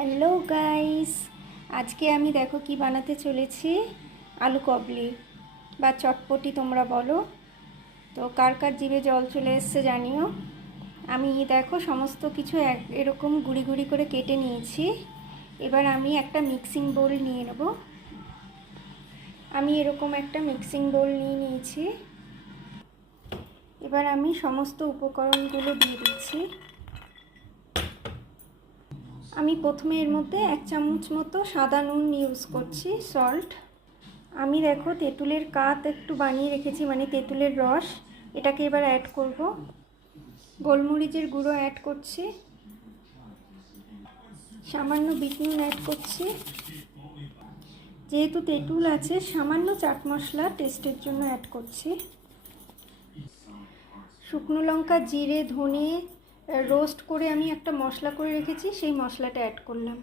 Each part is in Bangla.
হ্যালো গাইস, আজকে আমি দেখো কি বানাতে চলেছি। আলু কবলি বা চটপটি তোমরা বলো। তো কার কার জিভে জল চলে এসছে জানিও। আমি দেখো সমস্ত কিছু এরকম গুঁড়ি গুঁড়ি করে কেটে নিয়েছি। এবার আমি একটা মিক্সিং বোল নিয়ে নেব। আমি এরকম একটা মিক্সিং বোল নিয়ে নিয়েছি। এবার আমি সমস্ত উপকরণগুলো দিয়ে দিচ্ছি। আমি প্রথমে এর মধ্যে 1 চামচ মতো সাদা নুন ইউজ করছি, সল্ট। আমি দেখো তেঁতুলের কাত একটু বানিয়ে রেখেছি, মানে তেঁতুলের রস, এটাকে এবার অ্যাড করব। গোলমরিচের গুঁড়ো অ্যাড করছি, সামান্য বিট নুন অ্যাড করছি। যেহেতু তেঁতুল আছে, সামান্য চাট মশলা টেস্টের জন্য অ্যাড করছি। শুকনো লঙ্কা, জিরে, ধনে রোস্ট করে আমি একটা মশলা করে রেখেছি, সেই মশলাটা অ্যাড করলাম।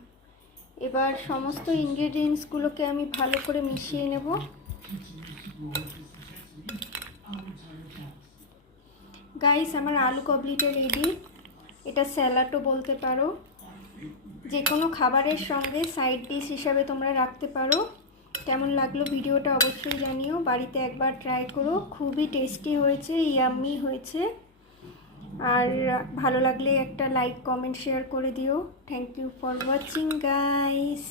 এবার সমস্ত ইনগ্রেডিয়েন্টসগুলোকে আমি ভালো করে মিশিয়ে নেব। গাইস, আমার আলু কবলিটা রেডি। এটা স্যালাডও বলতে পারো, যে কোনো খাবারের সঙ্গে সাইড ডিশ হিসাবে তোমরা রাখতে পারো। কেমন লাগলো ভিডিওটা অবশ্যই জানিও। বাড়িতে একবার ট্রাই করো, খুবই টেস্টি হয়েছে, ইয়াম্মি হয়েছে। আর ভালো লাগলে একটা লাইক, কমেন্ট, শেয়ার করে দিও। Thank you for watching guys.